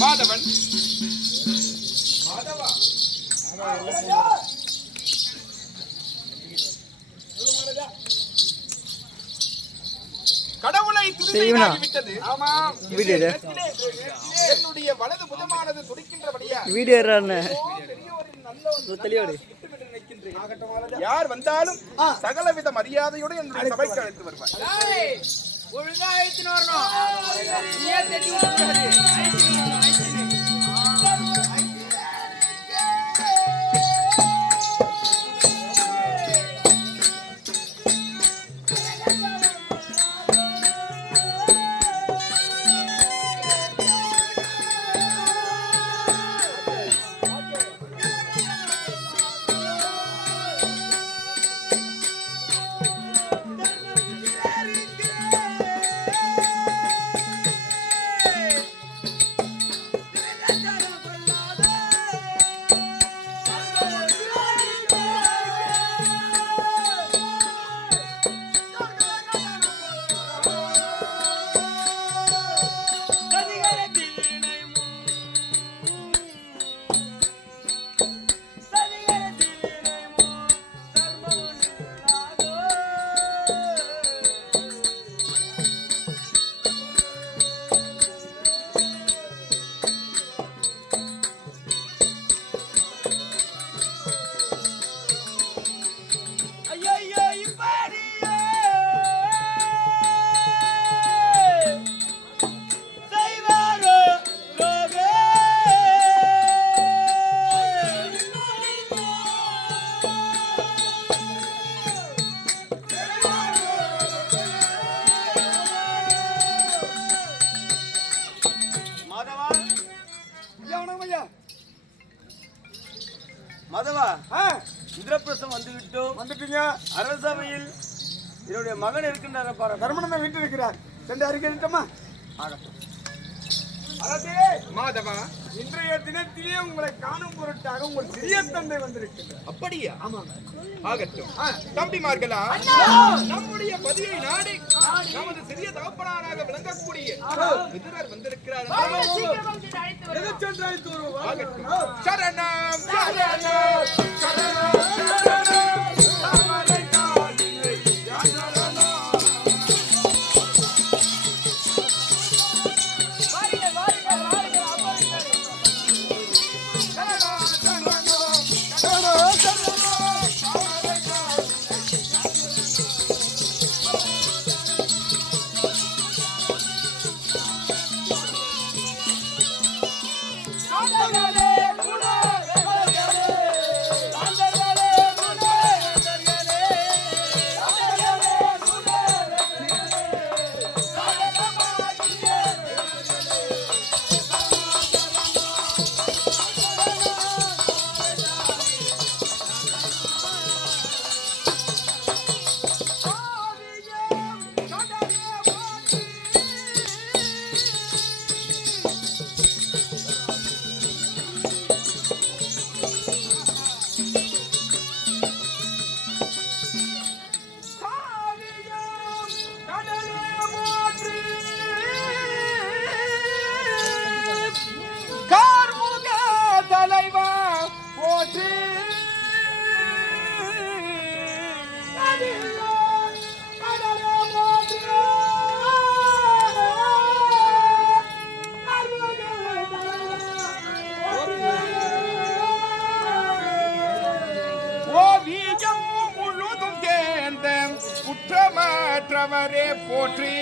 மாதவன் மாதவா கடவுளை துதிவிட்டது. ஆமா, என்னுடைய வலது புதமானது துடிக்கின்றபடியா யார் வந்தாலும் சகலவித மரியாதையோடு என்னுடைய சபைக்கு அழைத்து வருவார். ஒழுங்கா அழைத்துன்னு வரணும். மதவா, இந்திரபிரசம் வந்துட்டீங்க. அரசவையில் என்னுடைய மகன் இருக்கின்றார பாரு. தர்மனந்த வீட்டில் இருக்கிறார். சென்று அறிக்கைமா. மாதவா, இன்றைய தினத்திலே உங்களை காணும் பொருட்டாக உங்கள் சிறிய தந்தை வந்திருக்கிறார். அப்படியா? ஆமாங்க. ஆகட்டும். தம்பிமார்களா, நம்முடைய பதியை நாடி நமது சிறிய தகப்பனாராக விளங்கக்கூடிய விதுரர் வந்திருக்கிறார். சரணம் சரணம் சரணம் சரணம். குற்றமற்றவரே போற்றி.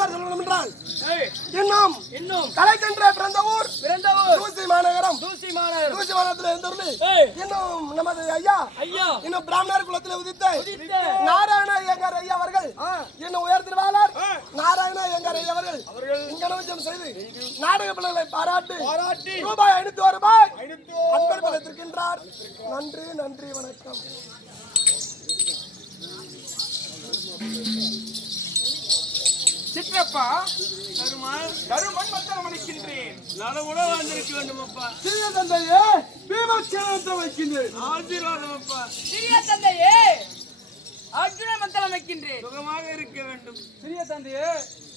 பேர் சொல்லணும் என்றால் இன்னும் கலைக்கென்ற பிறந்த ஊர் தூசி மாநகரம். தூசி மாநகரத்தில் இருந்தவர்கள் இன்னும் நமது ஐயா இன்னும் பிராமணர் குலத்தில் உதித்த நாராயண ஐயங்கார் ஐயா அவர்கள் இன்னும் உயர்த்திருவாளர் நாராயண ஐயங்கார் ஐயா அவர்கள் இங்க நிச்சயம் செய்து நாடக பிள்ளைகளை பாராட்டி ரூபாய் 501 அன்பளித்திருக்கின்றார். நன்றி நன்றி வணக்கம். சிற்றப்பா தருமன் மத்தனம் அளிக்கின்றேன். நான் கூட வந்திருக்க வேண்டும் அப்பா. சிறிய தந்தையே பீமச்சேனத்தை வைக்கின்றேன். ஆசீர்வாதம் அப்பா. சிறிய தந்தையே அர்ஜுன மத்தனம் வைக்கின்றேன். சுகமாக இருக்க வேண்டும். சிறிய தந்தையே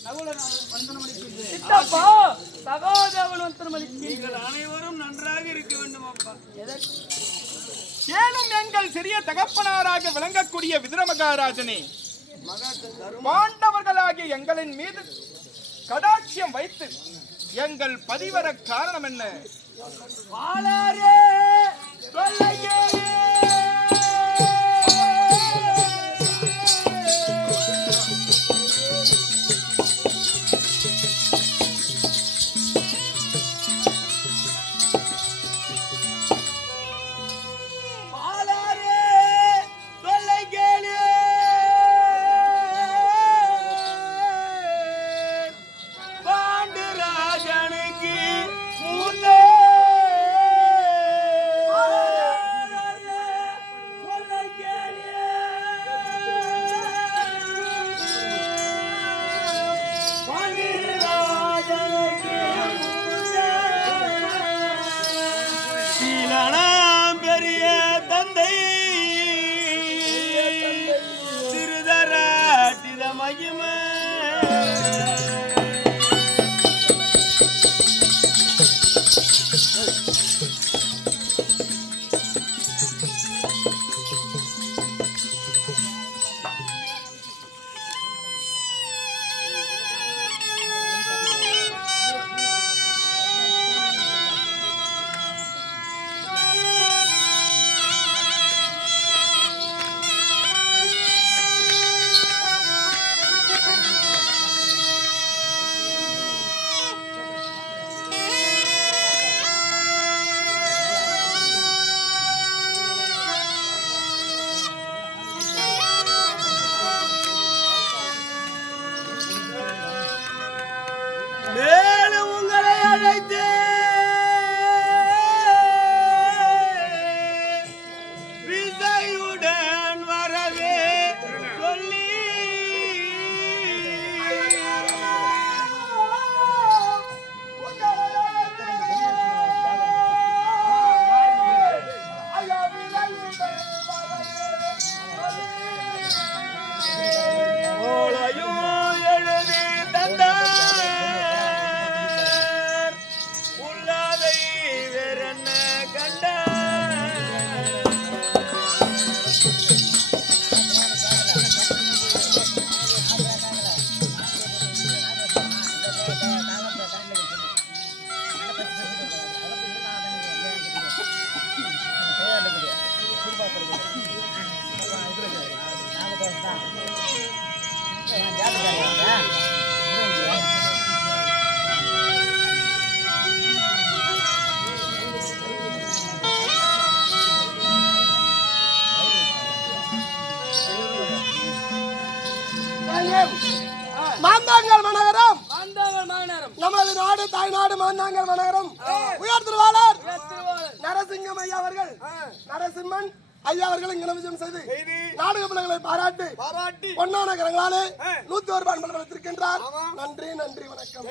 நகுல வந்தனம் அளிக்கின்றேன். சித்தப்பா சகோதரன் வந்தனம் அளிக்கின்றேன். நீங்கள் அனைவரும் நன்றாக இருக்க வேண்டும் அப்பா. ஏனும் எங்கள் சிறிய தகப்பனாராக விளங்கக்கூடிய விதுர மகாராஜனே, பாண்டவர்களாகிய எங்களின் மீது கடாட்சியம் வைத்து எங்கள் பதிவர காரணம் என்ன? வாளாரே சொல்லையே மாந்தாங்கல் மாநகரம் நமது நாடு தாய்நாடு மாந்தாங்கல் மாநகரம் உயர் திருவாளர் நரசிங்கம் ஐயா அவர்கள் நரசிம்மன் ஐயா அவர்கள் இங்க நிமிஷம் செய்து நாடக பிள்ளைகளை பாராட்டி பொன்னான கரங்களாலே 101 அன்பளித்திருக்கின்றார். நன்றி நன்றி வணக்கம்.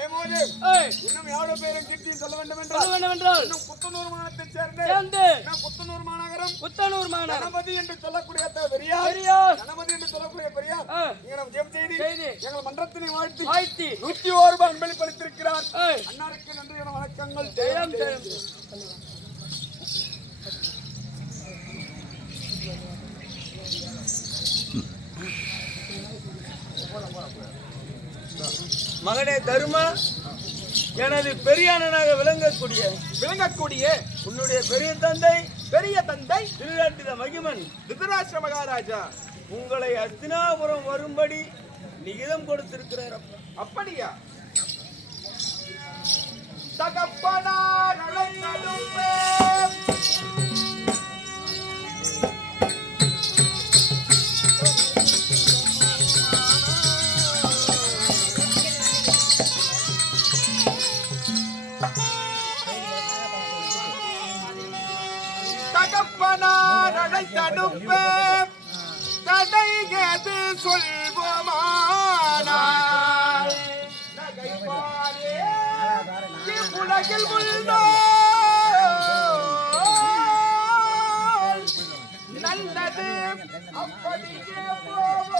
இன்னும் எவ்வளவு பேரும் கிட்டி சொல்ல வேண்டும் என்றால் இன்னும் புத்தனூர் மாநகரத்தைச் சேர்ந்து புத்தனூர் மாநகரம் கணபதி என்று சொல்லக்கூடிய பெரியார் கணபதி என்று சொல்லக்கூடிய பெரியார் இங்க நம்ம ஜெயம் செய்து எங்கள் மன்றத்தினை வாழ்த்தி 101 அன்பளித்திருக்கிறார். அன்னாருக்கு நன்றி வணக்கங்கள். ஜெயம் ஜெயம். மகனே தருமா, எனது பெரிய அண்ணனாக விளங்கக்கூடிய உன்னுடைய பெரிய தந்தை திருராட்டித மகிமன் திருதராஷ்டிர மகாராஜா உங்களை அஸ்தினாபுரம் வரும்படி நிகிதம் கொடுத்திருக்கிறார். அப்படியா? தகப்பனார் அழைத்தடுப்பே தகப்பனார் அழைத்தடுப்பே தடைகது சொல்வோமானார் நகைப்பாரே உலகில் உள்ளோர் நல்லது அப்படியே போவோம்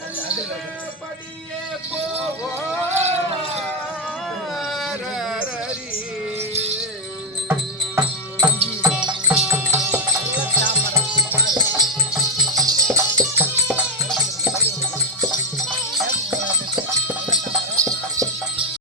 நல்லபடியே போவோம்